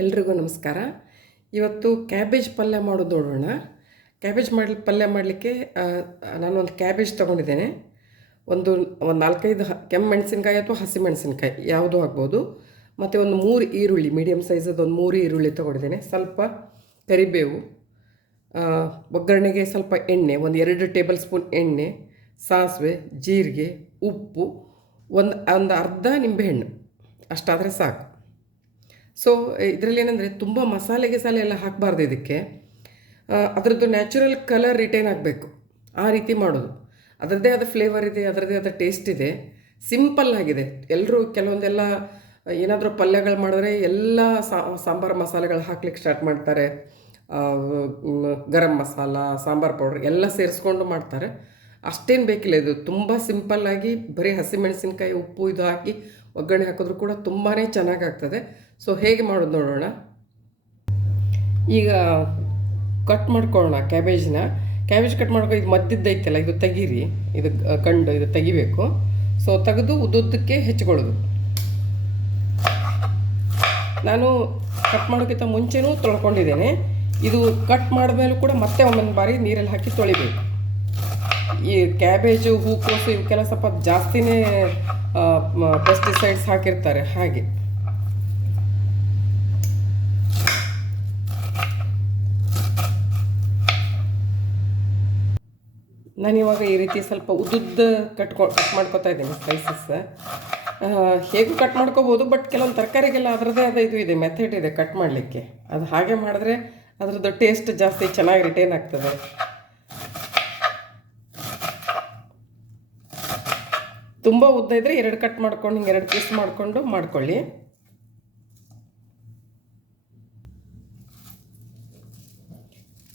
ಎಲ್ರಿಗೂ ನಮಸ್ಕಾರ. ಇವತ್ತು ಕ್ಯಾಬೇಜ್ ಪಲ್ಯ ಮಾಡೋದು ನೋಡೋಣ. ಕ್ಯಾಬೇಜ್ ಮಾಡಿ ಪಲ್ಯ ಮಾಡಲಿಕ್ಕೆ ನಾನು ಒಂದು ಕ್ಯಾಬೇಜ್ ತೊಗೊಂಡಿದ್ದೇನೆ. ಒಂದು ಒಂದು ನಾಲ್ಕೈದು ಕೆಂಪು ಮೆಣಸಿನ್ಕಾಯಿ ಅಥವಾ ಹಸಿ ಮೆಣಸಿನ್ಕಾಯಿ, ಯಾವುದು ಆಗ್ಬೋದು. ಮತ್ತು ಒಂದು ಮೂರು ಈರುಳ್ಳಿ ಮೀಡಿಯಮ್ ಸೈಜದ್ದು ಒಂದು ಮೂರು ಈರುಳ್ಳಿ ತೊಗೊಂಡಿದ್ದೇನೆ. ಸ್ವಲ್ಪ ಕರಿಬೇವು ಒಗ್ಗರಣೆಗೆ ಸ್ವಲ್ಪ ಎಣ್ಣೆ, ಒಂದು ಎರಡು ಟೇಬಲ್ ಸ್ಪೂನ್ ಎಣ್ಣೆ, ಸಾಸಿವೆ, ಜೀರಿಗೆ, ಉಪ್ಪು, ಒಂದು ಒಂದು ಅರ್ಧ ನಿಂಬೆಹಣ್ಣು. ಅಷ್ಟಾದರೆ ಸಾಕು. ಸೊ ಇದರಲ್ಲಿ ಏನಂದರೆ ತುಂಬ ಮಸಾಲೆಗೆ ಗಿಸಾಲೆ ಎಲ್ಲ ಹಾಕಬಾರ್ದು ಇದಕ್ಕೆ. ಅದರದ್ದು ನ್ಯಾಚುರಲ್ ಕಲರ್ ರಿಟೈನ್ ಆಗಬೇಕು. ಆ ರೀತಿ ಮಾಡೋದು. ಅದರದ್ದೇ ಆದ ಫ್ಲೇವರ್ ಇದೆ, ಅದರದ್ದೇ ಆದ ಟೇಸ್ಟ್ ಇದೆ. ಸಿಂಪಲ್ ಆಗಿದೆ. ಎಲ್ಲರೂ ಕೆಲವೊಂದೆಲ್ಲ ಏನಾದರೂ ಪಲ್ಯಗಳು ಮಾಡಿದ್ರೆ ಎಲ್ಲ ಸಾಂಬಾರು ಮಸಾಲೆಗಳು ಹಾಕ್ಲಿಕ್ಕೆ ಸ್ಟಾರ್ಟ್ ಮಾಡ್ತಾರೆ. ಗರಂ ಮಸಾಲ, ಸಾಂಬಾರು ಪೌಡ್ರ್ ಎಲ್ಲ ಸೇರಿಸ್ಕೊಂಡು ಮಾಡ್ತಾರೆ. ಅಷ್ಟೇನು ಬೇಕಿಲ್ಲ ಇದು. ತುಂಬ ಸಿಂಪಲ್ಲಾಗಿ ಬರೀ ಹಸಿಮೆಣಸಿನ್ಕಾಯಿ ಉಪ್ಪು ಇದು ಹಾಕಿ ಒಗ್ಗರಣೆ ಹಾಕಿದ್ರು ಕೂಡ ತುಂಬಾ ಚೆನ್ನಾಗಾಗ್ತದೆ. ಸೊ ಹೇಗೆ ಮಾಡೋದು ನೋಡೋಣ. ಈಗ ಕಟ್ ಮಾಡ್ಕೊಳ್ಳೋಣ ಕ್ಯಾಬೇಜ್ನ ಕ್ಯಾಬೇಜ್ ಕಟ್ ಮಾಡ್ಕೊ ಇದು ಮದ್ದಿದ್ದೈತಲ್ಲ ಇದು ತೆಗೀರಿ. ಇದು ಕಂಡು ಇದು ತೆಗಿಬೇಕು. ಸೊ ತೆಗೆದು ಉದ್ದುದ್ದಕ್ಕೆ ಹೆಚ್ಚಿಕೊಳ್ಳೋದು ನಾನು ಕಟ್ ಮಾಡೋಕ್ಕಿಂತ ಮುಂಚೆನೂ ತೊಳ್ಕೊಂಡಿದ್ದೇನೆ. ಇದು ಕಟ್ ಮಾಡಿದ್ಮೇಲೂ ಕೂಡ ಮತ್ತೆ ಒಂದೊಂದು ಬಾರಿ ನೀರಲ್ಲಿ ಹಾಕಿ ತೊಳಿಬೇಕು. ಈ ಕ್ಯಾಬೇಜು ಹೂಕೋಸು ಇವಕ್ಕೆಲ್ಲ ಸ್ವಲ್ಪ ಜಾಸ್ತಿನೇ ಪೆಸ್ಟಿಸೈಡ್ಸ್ ಹಾಕಿರ್ತಾರೆ, ಹಾಗೆ. ನಾನು ಇವಾಗ ಈ ರೀತಿ ಸ್ವಲ್ಪ ಉದ್ದುದ್ದ ಕಟ್ಕೊ ಕಟ್ ಮಾಡ್ಕೊತಾ ಇದ್ದೀನಿ ಸ್ಪೈಸಸ್ ಹೇಗೂ ಕಟ್ ಮಾಡ್ಕೋಬೋದು ಬಟ್ ಕೆಲವೊಂದು ತರಕಾರಿಗೆಲ್ಲ ಅದರದ್ದೇ ಆದ ಇದು ಇದೆ ಮೆಥಡ್ ಇದೆ ಕಟ್ ಮಾಡಲಿಕ್ಕೆ. ಅದು ಹಾಗೆ ಮಾಡಿದ್ರೆ ಅದರದ್ದು ಟೇಸ್ಟ್ ಜಾಸ್ತಿ ಚೆನ್ನಾಗಿ ರಿಟೇನ್ ಆಗ್ತದೆ. ತುಂಬ ಉದ್ದ ಇದ್ದರೆ ಎರಡು ಕಟ್ ಮಾಡ್ಕೊಂಡು, ಹಿಂಗೆ ಎರಡು ಪೀಸ್ ಮಾಡಿಕೊಂಡು ಮಾಡ್ಕೊಳ್ಳಿ.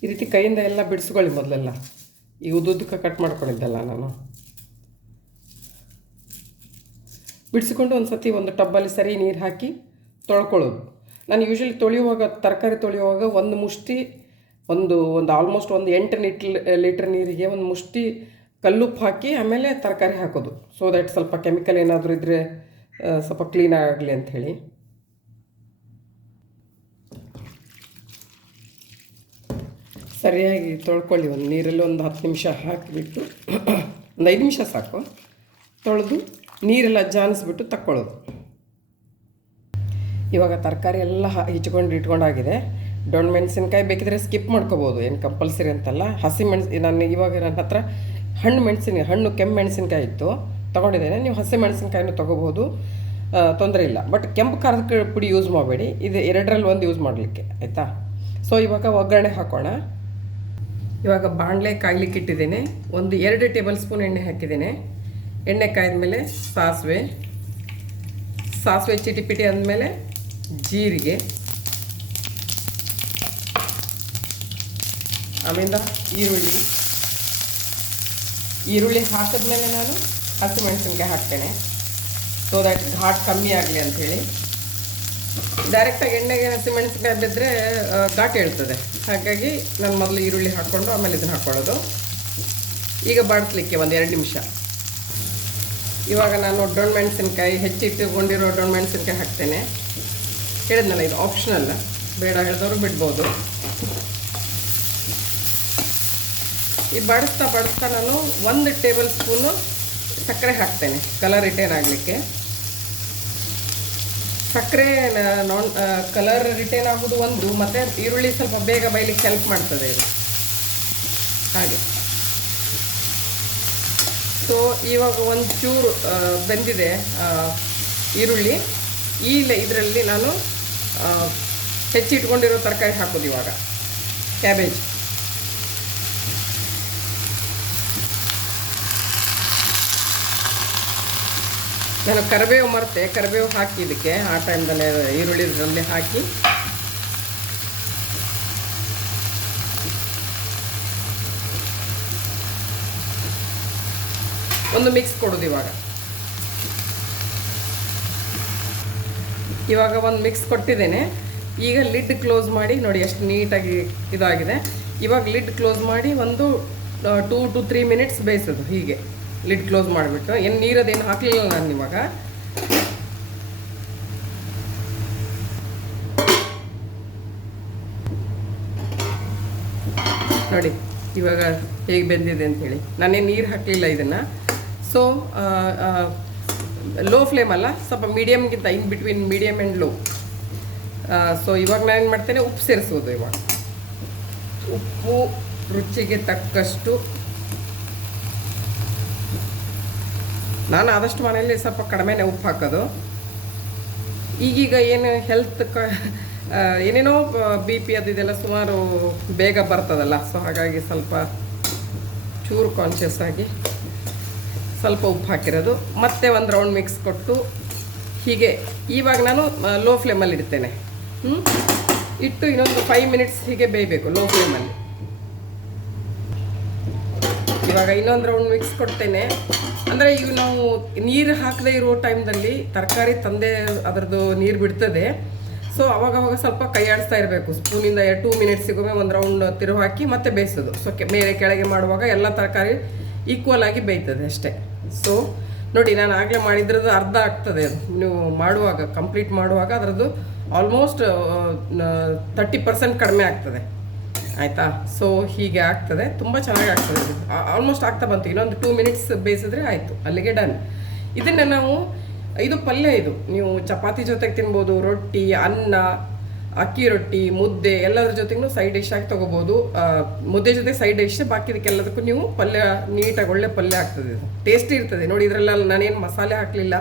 ಈ ರೀತಿ ಕೈಯಿಂದ ಎಲ್ಲ ಬಿಡಿಸ್ಕೊಳ್ಳಿ ಮೊದಲೆಲ್ಲ. ಈ ಉದ್ದುದ್ದಕ್ಕೆ ಕಟ್ ಮಾಡ್ಕೊಂಡಿದ್ದಲ್ಲ ನಾನು. ಬಿಡಿಸ್ಕೊಂಡು ಒಂದು ಸತಿ ಒಂದು ಟಬ್ಬಲ್ಲಿ ಸರಿ ನೀರು ಹಾಕಿ ತೊಳ್ಕೊಳ್ಳೋದು. ನಾನು ಯೂಶ್ವಲಿ ತೊಳೆಯುವಾಗ, ತರಕಾರಿ ತೊಳೆಯುವಾಗ ಒಂದು ಮುಷ್ಟಿ, ಒಂದು ಒಂದು ಆಲ್ಮೋಸ್ಟ್ ಒಂದು ಎಂಟು ಲೀಟ್ರ್ ಲೀಟ್ರ್ ನೀರಿಗೆ ಒಂದು ಮುಷ್ಟಿ ಕಲ್ಲುಪ್ಪು ಹಾಕಿ ಆಮೇಲೆ ತರಕಾರಿ ಹಾಕೋದು. ಸೊ ದ್ಯಾಟ್ ಸ್ವಲ್ಪ ಕೆಮಿಕಲ್ ಏನಾದರೂ ಇದ್ದರೆ ಸ್ವಲ್ಪ ಕ್ಲೀನ್ ಆಗಲಿ ಅಂಥೇಳಿ ಸರಿಯಾಗಿ ತೊಳ್ಕೊಳ್ಳಿ, ಒಂದು ನೀರಲ್ಲಿ ಒಂದು ಹತ್ತು ನಿಮಿಷ ಹಾಕಿಬಿಟ್ಟು, ಒಂದು ಐದು ನಿಮಿಷ ಸಾಕು. ತೊಳೆದು ನೀರೆಲ್ಲ ಜಾನಿಸ್ಬಿಟ್ಟು ತಕ್ಕೊಳ್ಳೋದು. ಇವಾಗ ತರಕಾರಿ ಎಲ್ಲ ಹಿಚ್ಕೊಂಡು ಇಟ್ಕೊಂಡಾಗಿದೆ. ಡೊಣ್ಣ ಮೆಣಸಿನ್ಕಾಯಿ ಬೇಕಿದ್ರೆ ಸ್ಕಿಪ್ ಮಾಡ್ಕೋಬೋದು, ಏನು ಕಂಪಲ್ಸರಿ ಅಂತಲ್ಲ. ಹಸಿ ಮೆಣಸು, ನಾನು ಇವಾಗ ನನ್ನ ಹತ್ರ ಹಣ್ಣು ಮೆಣಸಿನ ಹಣ್ಣು ಕೆಂಪು ಮೆಣಸಿನ್ಕಾಯಿ ಇತ್ತು. ತೊಗೊಂಡಿದ್ದೇನೆ. ನೀವು ಹಸಿ ಮೆಣಸಿನ್ಕಾಯಿನೂ ತೊಗೋಬೋದು ತೊಂದರೆ ಇಲ್ಲ. ಬಟ್ ಕೆಂಪು ಖಾರದ ಪುಡಿ ಯೂಸ್ ಮಾಡಬೇಡಿ. ಇದು ಎರಡರಲ್ಲಿ ಒಂದು ಯೂಸ್ ಮಾಡಲಿಕ್ಕೆ. ಆಯಿತಾ? ಸೊ ಇವಾಗ ಒಗ್ಗರಣೆ ಹಾಕೋಣ. ಇವಾಗ ಬಾಣಲೆ ಕಾಯ್ಲಿಕ್ಕೆ ಇಟ್ಟಿದ್ದೇನೆ. ಒಂದು ಎರಡು ಟೇಬಲ್ ಸ್ಪೂನ್ ಎಣ್ಣೆ ಹಾಕಿದ್ದೇನೆ. ಎಣ್ಣೆ ಕಾಯ್ದ್ಮೇಲೆ ಸಾಸಿವೆ. ಸಾಸಿವೆ ಚಿಟಿಪಿಟಿ ಅಂದಮೇಲೆ ಜೀರಿಗೆ. ಆಮೇಲೆ ಈರುಳ್ಳಿ. ಈರುಳ್ಳಿ ಹಾಕಿದ್ಮೇಲೆ ನಾನು ಹಸಿಮೆಣಸಿನ್ಕಾಯಿ ಹಾಕ್ತೇನೆ. ಸೊ ದಟ್ ಘಾಟ್ ಕಮ್ಮಿ ಆಗಲಿ ಅಂಥೇಳಿ ಡೈರೆಕ್ಟಾಗಿ ಎಣ್ಣೆಗೆ ಹಸಿಮೆಣಸಿನ್ಕಾಯಿ ಬಿದ್ದರೆ ಘಾಟ್ ಹೇಳ್ತದೆ. ಹಾಗಾಗಿ ನಾನು ಮೊದಲು ಈರುಳ್ಳಿ ಹಾಕ್ಕೊಂಡು ಆಮೇಲೆ ಇದನ್ನು ಹಾಕ್ಕೊಳ್ಳೋದು ಈಗ ಬಾಡಿಸ್ಲಿಕ್ಕೆ ಒಂದು ಎರಡು ನಿಮಿಷ. ಇವಾಗ ನಾನು ಡೊಣ್ ಮೆಣಸಿನ್ಕಾಯಿ ಹೆಚ್ಚಿಟ್ಟುಕೊಂಡಿರೋ ಡೊಣ್ ಮೆಣಸಿನ್ಕಾಯಿ ಹಾಕ್ತೇನೆ. ಹೇಳಿದ್ನಲ್ಲ, ಇದು ಆಪ್ಷನಲ್ಲ ಬೇಡ ಹೇಳಿದವರು ಬಿಡ್ಬೋದು. ಈ ಬಡಿಸ್ತಾ ಬಡಿಸ್ತಾ ನಾನು ಒಂದು ಟೇಬಲ್ ಸ್ಪೂನು ಸಕ್ಕರೆ ಹಾಕ್ತೇನೆ. ಕಲರ್ ರಿಟೇನ್ ಆಗಲಿಕ್ಕೆ. ಸಕ್ಕರೆ ನಾನ್ ಕಲರ್ ರಿಟೇನ್ ಆಗೋದು ಒಂದು, ಮತ್ತು ಈರುಳ್ಳಿ ಸ್ವಲ್ಪ ಬೇಗ ಬೈಲಿಕ್ಕೆ ಹೆಲ್ಪ್ ಮಾಡ್ತದೆ ಇದು. ಹಾಗೆ. ಸೊ ಇವಾಗ ಒಂದು ಚೂರು ಬೆಂದಿದೆ ಈರುಳ್ಳಿ. ಈ ಇದರಲ್ಲಿ ನಾನು ಹೆಚ್ಚಿಟ್ಕೊಂಡಿರೋ ತರಕಾರಿ ಹಾಕೋದು ಇವಾಗ. ಕ್ಯಾಬೇಜ್ ನಾನು ಕರಿಬೇವು ಮರೆತೆ, ಕರಿಬೇವು ಹಾಕಿ ಇದಕ್ಕೆ, ಆ ಟೈಮ್ದಲ್ಲೇ ಈರುಳ್ಳಿ ಇದರಲ್ಲಿ ಹಾಕಿ. ಒಂದು ಮಿಕ್ಸ್ ಕೊಡೋದು ಇವಾಗ. ಇವಾಗ ಒಂದು ಮಿಕ್ಸ್ ಕೊಟ್ಟಿದ್ದೇನೆ. ಈಗ ಲಿಡ್ ಕ್ಲೋಸ್ ಮಾಡಿ, ನೋಡಿ ಎಷ್ಟು ನೀಟಾಗಿ ಇದಾಗಿದೆ. ಇವಾಗ ಲಿಡ್ ಕ್ಲೋಸ್ ಮಾಡಿ ಒಂದು ಟೂ ಟು ತ್ರೀ ಮಿನಿಟ್ಸ್ ಬೇಯಿಸೋದು ಹೀಗೆ. ಲಿಡ್ ಕ್ಲೋಸ್ ಮಾಡಿಬಿಟ್ಟು. ಏನು ನೀರದೇನು ಹಾಕಲಿಲ್ಲ ನಾನು ಇವಾಗ. ನೋಡಿ, ಇವಾಗ ಹೇಗೆ ಬೆಂದಿದೆ ಅಂಥೇಳಿ ನಾನೇನು ನೀರು ಹಾಕಲಿಲ್ಲ ಇದನ್ನು. ಸೊ ಲೋ ಫ್ಲೇಮ್ ಅಲ್ಲ, ಸ್ವಲ್ಪ ಮೀಡಿಯಮ್ಗಿಂತ in between medium and low so ಇವಾಗ ನಾನೇನು ಮಾಡ್ತೇನೆ, ಉಪ್ಪು ಸೇರಿಸೋದು ಇವಾಗ. ಉಪ್ಪು ರುಚಿಗೆ ತಕ್ಕಷ್ಟು ನಾನು ಆದಷ್ಟು ಮನೆಯಲ್ಲಿ ಸ್ವಲ್ಪ ಕಡಿಮೆನೇ ಉಪ್ಪು ಹಾಕೋದು. ಈಗೀಗ ಏನು ಹೆಲ್ತ್ ಕ ಏನೇನೋ ಬಿ ಪಿ ಅದು ಇದೆಲ್ಲ ಸುಮಾರು ಬೇಗ ಬರ್ತದಲ್ಲ. ಸೊ ಹಾಗಾಗಿ ಸ್ವಲ್ಪ ಚೂರು ಕಾನ್ಷಿಯಸ್ ಆಗಿ ಸ್ವಲ್ಪ ಉಪ್ಪು ಹಾಕಿರೋದು. ಮತ್ತೆ ಒಂದು ರೌಂಡ್ ಮಿಕ್ಸ್ ಕೊಟ್ಟು ಹೀಗೆ ಇವಾಗ ನಾನು ಲೋ ಫ್ಲೇಮಲ್ಲಿ ಇಡ್ತೇನೆ. ಹ್ಞೂ ಇಟ್ಟು ಇನ್ನೊಂದು ಫೈವ್ ಮಿನಿಟ್ಸ್ ಹೀಗೆ ಬೇಯಬೇಕು ಲೋ ಫ್ಲೇಮಲ್ಲಿ ಇವಾಗ ಇನ್ನೊಂದು ರೌಂಡ್ ಮಿಕ್ಸ್ ಕೊಡ್ತೇನೆ. ಅಂದರೆ ಇವು ನಾವು ನೀರು ಹಾಕದೇ ಇರೋ ಟೈಮ್ದಲ್ಲಿ ತರಕಾರಿ ತಂದೆ ಅದರದ್ದು ನೀರು ಬಿಡ್ತದೆ. ಸೊ ಅವಾಗವಾಗ ಸ್ವಲ್ಪ ಕೈ ಆಡಿಸ್ತಾ ಇರಬೇಕು. ಸ್ಪೂನಿಂದ ಟೂ ಮಿನಿಟ್ಸಿಗೊಮ್ಮೆ ಒಂದು ರೌಂಡ್ ತಿರುವು ಹಾಕಿ ಮತ್ತೆ ಬೇಯಿಸೋದು. ಸೊ ಮೇಲೆ ಕೆಳಗೆ ಮಾಡುವಾಗ ಎಲ್ಲ ತರಕಾರಿ ಈಕ್ವಲ್ ಆಗಿ ಬೇಯ್ತದೆ ಅಷ್ಟೇ. ಸೊ ನೋಡಿ ನಾನು ಆಗಲೇ ಮಾಡಿದ್ರದ್ದು ಅರ್ಧ ಆಗ್ತದೆ ನೀವು ಮಾಡುವಾಗ ಕಂಪ್ಲೀಟ್ ಮಾಡುವಾಗ ಅದರದ್ದು ಆಲ್ಮೋಸ್ಟ್ ತರ್ಟಿ ಪರ್ಸೆಂಟ್ ಕಡಿಮೆ ಆಗ್ತದೆ. ಆಯಿತಾ? ಸೊ ಹೀಗೆ ಆಗ್ತದೆ. ತುಂಬ ಚೆನ್ನಾಗಿ ಆಗ್ತದೆ ಆಲ್ಮೋಸ್ಟ್ ಆಗ್ತಾ ಬಂತು. ಇನ್ನೊಂದು ಟೂ ಮಿನಿಟ್ಸ್ ಬೇಯಿಸಿದ್ರೆ ಆಯಿತು. ಅಲ್ಲಿಗೆ ಡನ್ ಇದನ್ನು ನಾವು, ಇದು ಪಲ್ಯ ಇದು. ನೀವು ಚಪಾತಿ ಜೊತೆಗೆ ತಿನ್ಬೋದು, ರೊಟ್ಟಿ, ಅನ್ನ, ಅಕ್ಕಿ ರೊಟ್ಟಿ, ಮುದ್ದೆ, ಎಲ್ಲದ್ರ ಜೊತೆಗೂ ಸೈಡ್ ಡಿಶ್ ಆಗಿ ತೊಗೋಬೋದು. ಮುದ್ದೆ ಜೊತೆ ಸೈಡ್ ಡಿಶ್ ಬಾಕಿದಕ್ಕೆಲ್ಲದಕ್ಕೂ ನೀವು ಪಲ್ಯ, ನೀಟಾಗಿ ಒಳ್ಳೆ ಪಲ್ಯ ಆಗ್ತದೆ ಇದು. ಟೇಸ್ಟಿ ಇರ್ತದೆ. ನೋಡಿ ಇದರಲ್ಲ ನಾನೇನು ಮಸಾಲೆ ಹಾಕಲಿಲ್ಲ.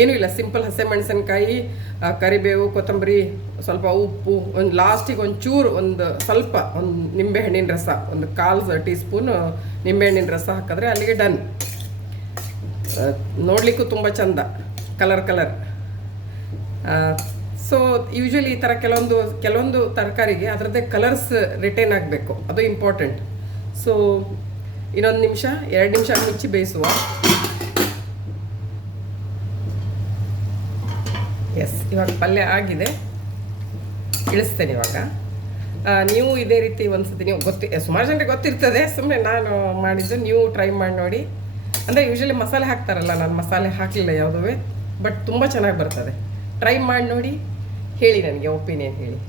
ಏನೂ ಇಲ್ಲ. ಸಿಂಪಲ್ ಹಸಿಮೆಣಸಿನ್ಕಾಯಿ ಕರಿಬೇವು, ಕೊತ್ತಂಬರಿ ಸ್ವಲ್ಪ ಉಪ್ಪು, ಒಂದು ಲಾಸ್ಟಿಗೆ ಒಂದು ಚೂರು ಒಂದು ಸ್ವಲ್ಪ, ಒಂದು ನಿಂಬೆಹಣ್ಣಿನ ರಸ, ಒಂದು ಕಾಲು ಟೀ ಸ್ಪೂನ್ ನಿಂಬೆಹಣ್ಣಿನ ರಸ ಹಾಕಿದ್ರೆ ಅಲ್ಲಿಗೆ ಡನ್ ನೋಡಲಿಕ್ಕೂ ತುಂಬ ಚಂದ ಕಲರ್ ಕಲರ್ ಸೊ ಯೂಶ್ವಲಿ ಈ ಥರ ಕೆಲವೊಂದು ಕೆಲವೊಂದು ತರಕಾರಿಗೆ ಅದರದ್ದೇ ಕಲರ್ಸ್ ರಿಟೈನ್ ಆಗಬೇಕು, ಅದು ಇಂಪಾರ್ಟೆಂಟ್ ಸೊ ಇನ್ನೊಂದು ನಿಮಿಷ, ಎರಡು ನಿಮಿಷ ಮುಚ್ಚಿ ಬೇಯಿಸುವ. ಎಸ್ ಇವಾಗ ಪಲ್ಯ ಆಗಿದೆ. ಇಳಿಸ್ತೇನೆ ಇವಾಗ. ನೀವು ಇದೇ ರೀತಿ ಒಂದ್ಸತಿ ನೀವು ಗೊತ್ತಿ ಸುಮಾರು ಜನರಿಗೆ ಗೊತ್ತಿರ್ತದೆ ಸುಮ್ಮನೆ ನಾನು ಮಾಡಿದ್ದು, ನೀವು ಟ್ರೈ ಮಾಡಿ ನೋಡಿ. ಅಂದರೆ ಯೂಶ್ವಲಿ ಮಸಾಲೆ ಹಾಕ್ತಾರಲ್ಲ, ನಾನು ಮಸಾಲೆ ಹಾಕಲಿಲ್ಲ ಯಾವುದೂ ಬಟ್ ತುಂಬ ಚೆನ್ನಾಗಿ ಬರ್ತದೆ. ಟ್ರೈ ಮಾಡಿ ನೋಡಿ, ಹೇಳಿ ನನಗೆ ಒಪಿನಿಯನ್ ಹೇಳಿ.